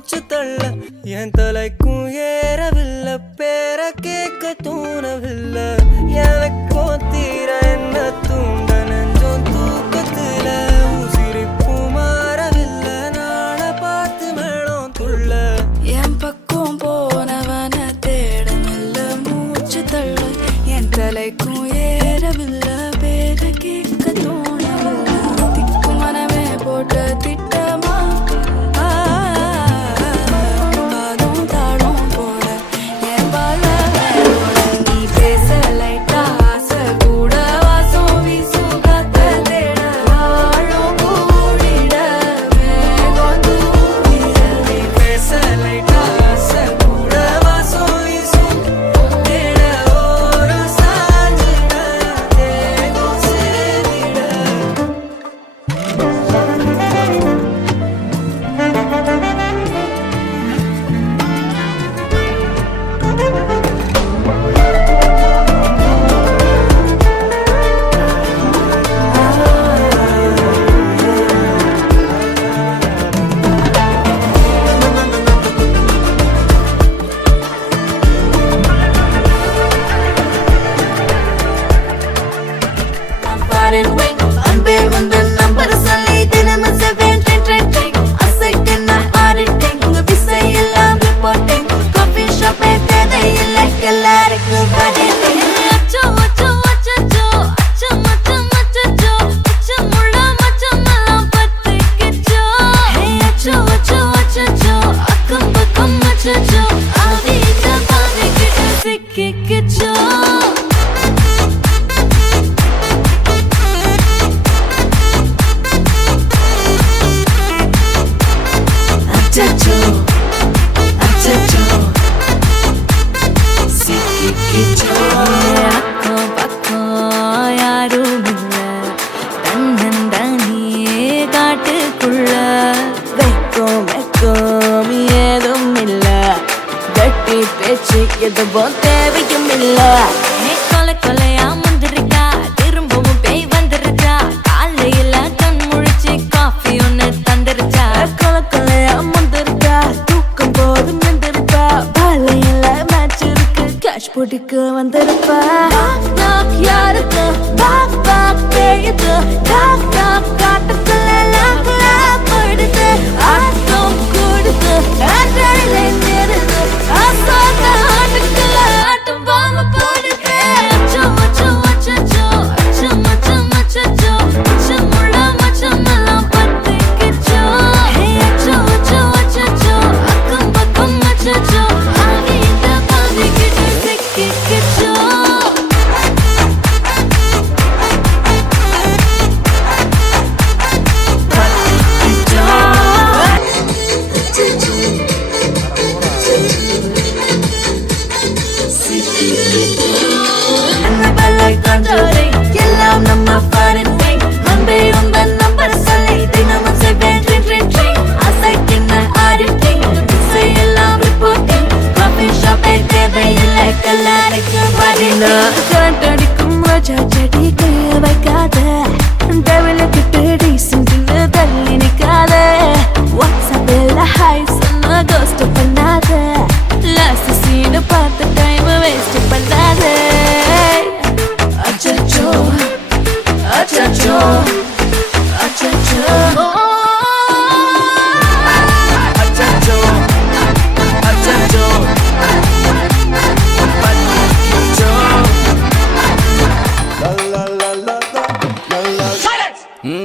மூச்சு தள்ள என் தலைக்கும் ஏறவில்லை பேர கேட்க தூணவில்லை எனக்கோ தீர என்ன தூண்ட நெஞ்சோம் தூக்கத்துல உசிரிப்பு மாறவில்லை நாள பார்த்து மேளம் துள்ள என் பக்கம் போனவன தேடமில்ல மூச்சு தள்ள என் தலைக்கும் ஏறவில்லை பேர கேட்க தோணவில்லை திக்கு மனமே போட்ட திட்டமா பாதம் தாடும் போட என் பால நீ பேச லைட்டா ஆசை கூட வாசம் வீசும் காத்த தேட ஆழம் கூடிட வேகம் தூக்கிட நீ பேச லைட்டா ஆசை கூட வாசம் வீசும் தேட ஓரம் சாஞ்சிட தேகம் சேரிட அன்பே வந்த நம்பர் சொல்லி தினமும் செவன் அசைக்கண்ணா ஆடிட்டேன் உங்க விசை எல்லாம் ரிப்போர்ட்டிங் காஃபி ஷாப்பே தேதை இல்லை எல்லாருக்கும் படிட்டேன் அச்சோ அச்சோ அச்சோ அச்சோ மச்சம் அச்சோ அச்சோ முள்ள மச்சம் எல்லாம் பத்திக்கிச்சோ அச்சோ அச்சோ அச்சோ அக்கம் பக்கம் அச்சோ ஆதிட்ட பாதிக்கிட்டு சிக்கிக்கிச்சோ Achacho, achacho, sikikicho. Akko pakko yarum illa, tannandaniye kaattukulla. Vekkom edum illa, gatti pechu eduvum theviyum illa. Hey kole koleya mundirukka, thirumbavum pei vandirucha. Kaalayila kan mulichi coffee onnu thandirucha. Kole koleya mundirukka, தூக்கம் போதும் நின்றிருப்பா. பாலையில match இருக்கு, cash போட்டுக்கு வந்திருப்பா. knock யாருக்கு பாக் பாக் பேயுது, knock knock காட்டுக்குள்ள லாக்ல போயிடுது. ஆட்டம் கூடுது, ஆட்டடில நிறுது, ஆசாத ஆட்டுக்குள்ள ஆட்டம் பாம்பு போடுது. அச்சோ அச்சோ அச்சோ அச்சோ மச்சம் அச்சோ அச்சோ முள்ள மச்சம் எல்லாம் பத்திக்கிச்சோ. அச்சோ அச்சோ அச்சோ அக்கம் பக்கம் அச்சோ ஆகிட்ட பாதிக்கிட்டு சிக்கிக்கிச்சோ. எல்லாம் நம்ம ஃபாரின் ட்ரிங்க் அன்பே உங்க நம்பர் சொல்லி தினமும் செவன் ட்ரிங்க் அசைக்கின்ன ஆடிட்டிங் திசை எல்லாம் ரிப்போர்ட்டிங் காஃபி ஷாப்பே தேவையில்லை எல்லாருக்கும் படினா கரண்ட் அடிக்கும் ரோஜா செடி கைய வைக்காத டெவல கிட்ட டீசென்ட் தள்ளி நிக்காத வாட்ஸ்அப்ல ஹாய் சொன்ன கோஸ்ட் பண்ணாத லாஸ்ட் சீன் பார்த்த டைம் வேஸ்ட் பண்ணாத. Achacho, achacho, achacho, அச்சச்சோ அச்சச்சோ பத்திக்கிச்சோ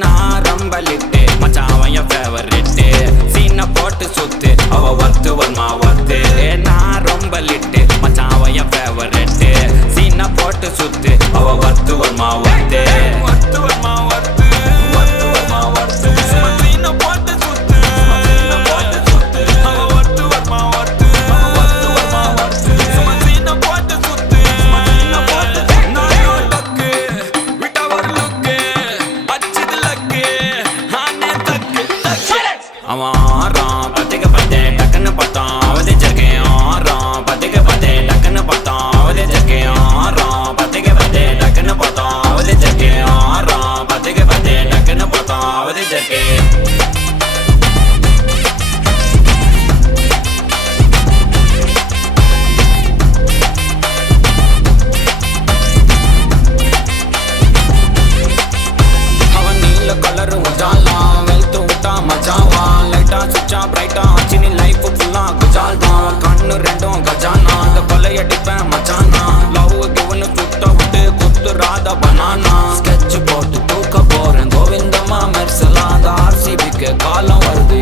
நான் ரம்பலிட்டு மச்சான் என் ஃபேவரிட்டு சீனை போட்டு சுத்து அவ ஒர்த்து வருமா லைட்டா ஆச்சு நீ லைஃப் ஃபுல்லா குஜால் தான் கண்ணு ரெண்டும் கஜானா அந்த கொலையடிப்பேன் மச்சானா லவ் கிவனு சுத்த விட்டு குத்துறாத பனானா ஸ்கெட்ச் போட்டு தூக்க போறேன் கோவிந்தம்மா மெர்சலா அந்த ஆர்சிபிக்கு காலம் வருது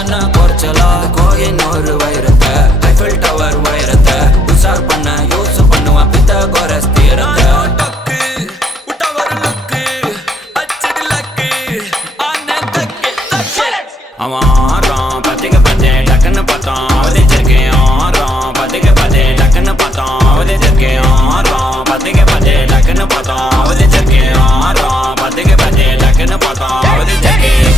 என்ன குறைச்சலா கோயினூர் வைரத்தை ஐஃபில் டவர் வைரத்தை உஷார் பண்ண யூஸ் பண்ணுவேன் பித்தகோரஸ் தீரத்தை அவன் ஆறான் பத்திக்க பத்தே டக்குன்னு பார்த்தான் அவதிச்சிருக்கேன் ஆறான் பத்திக்க பத்தே டக்குன்னு பார்த்தான் அவதிச்சிருக்கேன் ஆறான் பத்திக்க பத்தே டக்குன்னு பார்த்தான் அவதிச்சிருக்கேன் ஆறான் பத்திக்க பத்தே டக்குன்னு பார்த்தான் அவதிச்சிருக்கேன்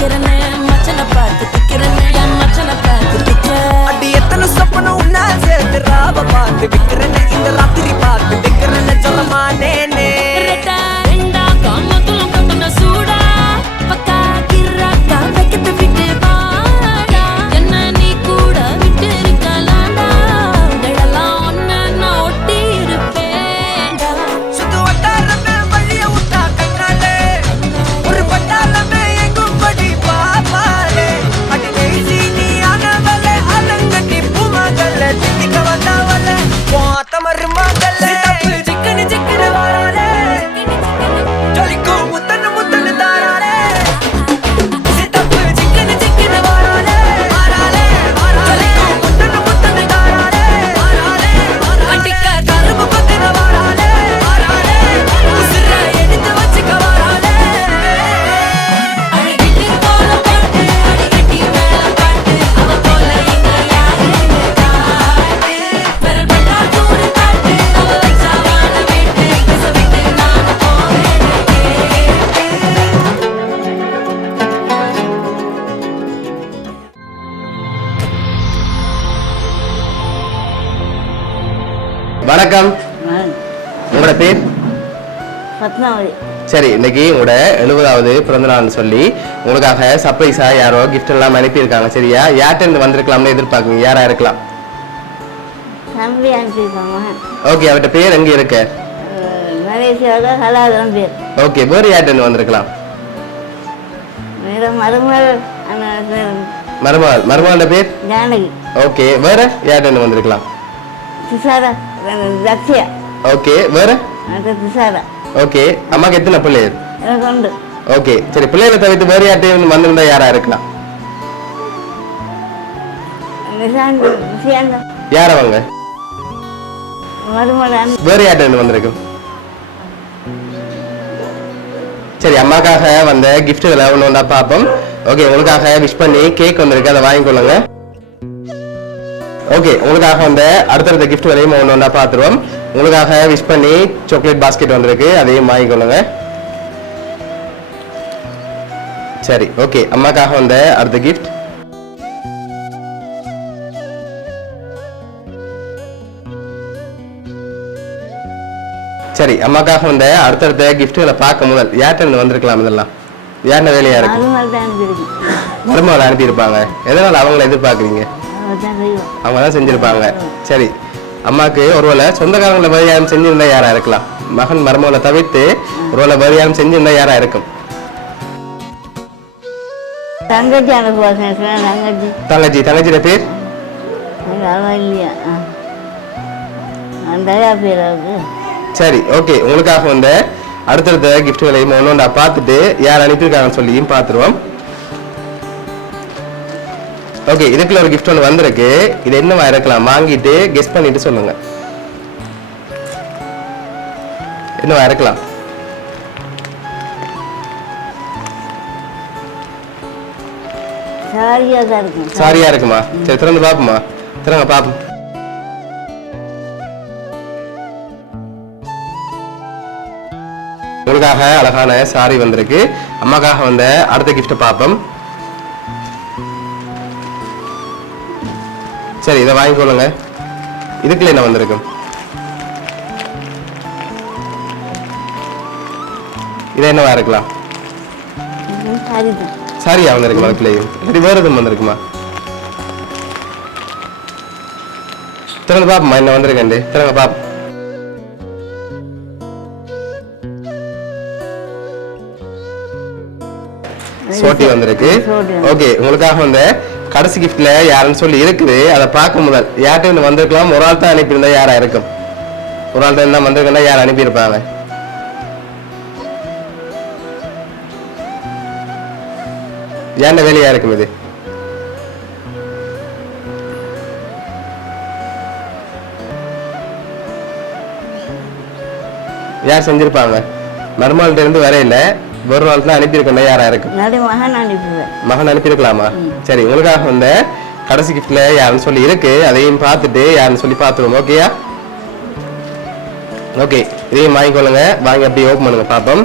நிக்கிறேன்னு மச்சனை பார்த்து திக்கிறேன்னு என் மச்சனை பார்த்து திக்கிறேன் அடி எத்தனை சொப்பனம் உன்னா சேர்த்து ராவ பார்த்து விக்கிறேன்னு இந்த ராத்திரி பார்த்து விக்கிறேன்னு சொல்லமானே ரெண்டா காமத்துல கட்டுன சூடா பக்கா கிராக்கா வைக்கத்து விட்டு வாடா என்ன நீ கூட விட்டு இருக்கலாம்டா உடலாம் ஒன்னு நான் ஒட்டி இருப்பேன்டா சுத்து வட்டாரமே வழிய விட்டா கண்ணாலே ஒரு பட்டாளமே எங்கும் படி பாப்பாலே அடி பேசி நீ ஆனவளே அலங்கட்டி பூமகள திட்டிக்க வந்தவளே போத்தமர் மகளே சிக்கனு சிக்கனு வாராலே ஜொலிக்கும் முத்தன்னு முத்தன்னு தாராலே சித்தப்பு சிக்கனு சிக்கனு வாராலே வாராலே ஜொலிக்கும் முத்தன்னு முத்தன்னு தாராலே வாராலே அடிக்க கரும்பு பத்தின வாராலே வாராலே உசுர எடுத்து வச்சுக்க வாராலே அழகிட்டு போல பாட்டு அடிக்கட்டி மேல பாட்டு அவ போல எங்க யாருன்னு காட்டு விரல் பட்டா தூடு காட்டு அவ வச்சா வாழ விட்டு பேச விட்டு நான் போவேன் வணக்கம், உங்களோட பேர்? பத்மாவதி. சரி, இன்னைக்கு உங்களோட 70வது பிறந்த நாள்னு சொல்லி உங்களுக்காக சர்ப்ரைஸா யாரோ கிஃப்ட் எல்லாம் அனுப்பியிருக்காங்க. சரியா? யார்கிட்ட இருந்து வந்திருக்கலாம்னு எதிர்பார்க்குங்க. யாரா இருக்கலாம்? தம்பி அனுப்பியிருக்காங்க. ஓகே, அவர்கிட்ட பேர் எங்க இருக்கு? மலேசியாவில் கலாதரம் பேர். ஓகே, வேறு யார்கிட்ட இருந்து வந்திருக்கலாம்? மருமகள் மருமகளோட பேர்? ஜானகி. ஓகே, வேற யார்கிட்ட இருந்து வந்திருக்கலாம்? திசாரா லட்சியா. ஓகே, வேற? திசாரா. ஓகே, அம்மாக்கு எத்தனை பிள்ளைகள்? எனக்கு உண்டு. ஓகே, சரி, பிள்ளைகளை தவிர்த்து வேறு யார்கிட்ட வந்திருந்தா யாரா இருக்கலாம்? நிசாந்தம். யார் அவங்க? மருமகள் வேறு யார்கிட்ட இருந்து வந்திருக்கு? சரி, அம்மாக்காக வந்த கிஃப்ட்டுகளை ஒன்று ஒன்றா பார்ப்போம். ஓகே, உங்களுக்காக விஷ் பண்ணி கேக் வந்திருக்கு, அதை வாங்கிக்கொள்ளுங்க. ஓகே, உங்களுக்காக வந்த அடுத்தடுத்த கிஃப்ட் வரையும் ஒன்று ஒன்றா பார்த்துருவோம். உங்களுக்காக விஷ் பண்ணி சாக்லேட் பாஸ்கெட் வந்திருக்கு, அதையும் வாங்கிக்கொள்ளுங்க. சரி, ஓகே, அம்மாக்காக வந்த அடுத்த கிஃப்ட். சரி, அம்மாக்காக வந்த அடுத்தடுத்த கிஃப்ட்டுகளை பார்க்க முதல் யார்கிட்ட இருந்து வந்திருக்கலாம்? இதெல்லாம் யாருன வேலையா இருக்கு? மருமகளை அனுப்பியிருப்பாங்க. எதனால அவங்கள எதிர்பார்க்குறீங்க? அவங்க தான் செஞ்சிருப்பாங்க. சரி, அம்மாக்கு ஒருவேளை சொந்தக்காரங்களை வேறு யாரும் செஞ்சிருந்தா யாரா இருக்கலாம்? மகன் மருமகளை தவிர்த்து ஒருவேளை வேறு யாரும் செஞ்சிருந்தா யாரா இருக்கும்? தங்கச்சி அனுப்புவாங்க. தங்கச்சி. தங்கச்சியோட பேர்? இல்லையா அந்த பேர் அவருக்கு. சரி, ஓகே, உங்களுக்காக வந்த அடுத்தடுத்த கிஃப்ட்களையும் ஒன்று பார்த்துட்டு யார் அனுப்பியிருக்காங்கன்னு சொல்லியும் பார்த்துருவோம். ஓகே, இதுக்குள்ள ஒரு கிஃப்ட் ஒன்று வந்திருக்கு. இது என்னவா இருக்கலாம்? வாங்கிட்டு கெஸ் பண்ணிட்டு சொல்லுங்க. என்னவா இருக்கலாம்? சாரியா தான் இருக்கும். சாரியா இருக்குமா? சரி, திறந்து பாப்போமா? திறங்க பாப்போம். உங்களுக்காக அழகான சாரி வந்திருக்கு. அம்மாக்காக வந்த அடுத்த கிஃப்ட் பார்ப்போம். சரி, இதை வாங்கிக்கொள்ளுங்க. இதுக்குள்ள என்ன வந்திருக்கு? இது என்னவா இருக்கலாம்? சாரிதான். சாரியா வந்திருக்குமா? அதுக்குள்ளேயும் சரி, வேறு எதுவும் வந்திருக்குமா? திறந்து பாப்போமா என்ன வந்திருக்கேன். திறங்க பாப்போம். சோட்டி வந்திருக்கு. ஓகே, உங்களுக்காக வந்த கடைசி கிஃப்ட்ல யாருன்னு சொல்லி இருக்குது, அதை பார்க்க முதல் யார்கிட்ட வந்திருக்கலாம்? ஒரு ஆள் தான் அனுப்பியிருந்தா யாரா இருக்கும்? ஒரு ஆள் தான் வந்திருக்கா? யார் அனுப்பியிருப்பாங்க? ஏன்ட வேலையா இருக்கும் இது? யார் செஞ்சிருப்பாங்க? மருமகள்கிட்ட இருந்து வர இல்லை, ஒரு நாள் தான் அனுப்பியிருக்கேன். யாரா இருக்கும்? மகன் அனுப்பிடுவேன். மகன் அனுப்பியிருக்கலாமா? சரி, உங்களுக்காக வந்த கடைசி கிஃப்ட்ல யாருன்னு சொல்லி இருக்கு, அதையும் பார்த்துட்டு யாருன்னு சொல்லி பார்த்துருவோம். ஓகேயா? ஓகே, இதையும் வாங்கிக்கொள்ளுங்க. வாங்கி அப்படியே ஓப்பன் பண்ணுங்க பாப்போம்.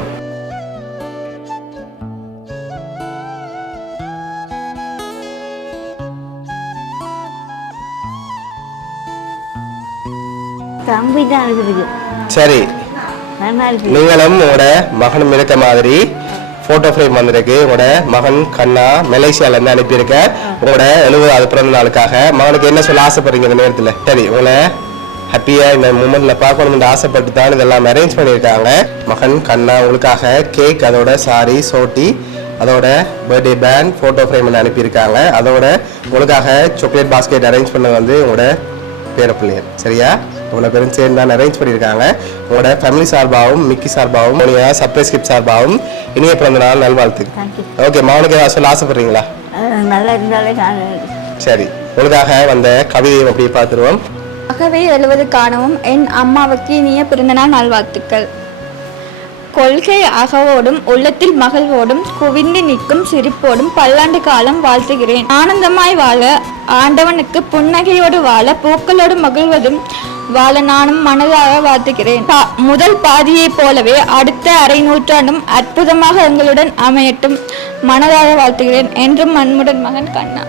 தம்பி தான் அனுப்பியிருக்கு சரி, நல்லா இருக்கு நீங்களும் உங்களோட மகனும் இருக்க மாதிரி போட்டோ ஃப்ரேம் வந்திருக்கு. உங்களோட மகன் கண்ணா மலேசியால இருந்து அனுப்பியிருக்க உங்களோட 70வது பிறந்த நாளுக்காக. மகனுக்கு என்ன சொல்ல ஆசைப்படுறீங்க இந்த நேரத்துல? சரி, உங்களை ஹாப்பியா இந்த மூமெண்ட்ல பார்க்கணும்னு ஆசைப்பட்டு தான் இதெல்லாம் அரேஞ்ச் பண்ணியிருக்காங்க. மகன் கண்ணா உங்களுக்காக கேக், அதோட சாரி, சோட்டி, அதோட பர்த்டே பேண்ட், போட்டோ ஃப்ரேம் அனுப்பியிருக்காங்க. அதோட உங்களுக்காக சாக்லேட் பாஸ்கெட் அரேஞ்ச் பண்ண வந்து உங்களோட பேரப்பிள்ளையர். சரியா? உங்களை பேரும் சேர்ந்து தான் அரேஞ்ச் பண்ணியிருக்காங்க. உங்களோட ஃபேமிலி சார்பாகவும் மிக்கி சார்பாகவும் உங்களுடைய சர்ப்ரைஸ் கிஃப்ட் சார்பாகவும் இனிய பிறந்த நாள் நல்வாழ்த்துக்கு. ஓகே, மகனுக்கு ஏதாவது சொல்ல ஆசைப்படுறீங்களா? நல்லா இருந்தாலே சரி, உங்களுக்காக வந்த கவிதையை அப்படியே பார்த்துருவோம். ஆகவே 70 காணவும் என் அம்மாவுக்கு இனிய பிறந்தநாள் நல்வாழ்த்துக்கள். கொள்கை அகவோடும் உள்ளத்தில் மகிழ்வோடும் குவிந்து நிற்கும் சிரிப்போடும் பல்லாண்டு காலம் வாழ்த்துகிறேன். ஆனந்தமாய் வாழ, ஆண்டவனுக்கு புன்னகையோடு வாழ, பூக்களோடு மகிழ்வதும் வாழ நானும் மனதாக வாழ்த்துகிறேன். முதல் பாதியை போலவே அடுத்த அரை நூற்றாண்டும் அற்புதமாக எங்களுடன் அமையட்டும் மனதாக வாழ்த்துகிறேன். என்றும் அன்புடன் மகன் கண்ணா.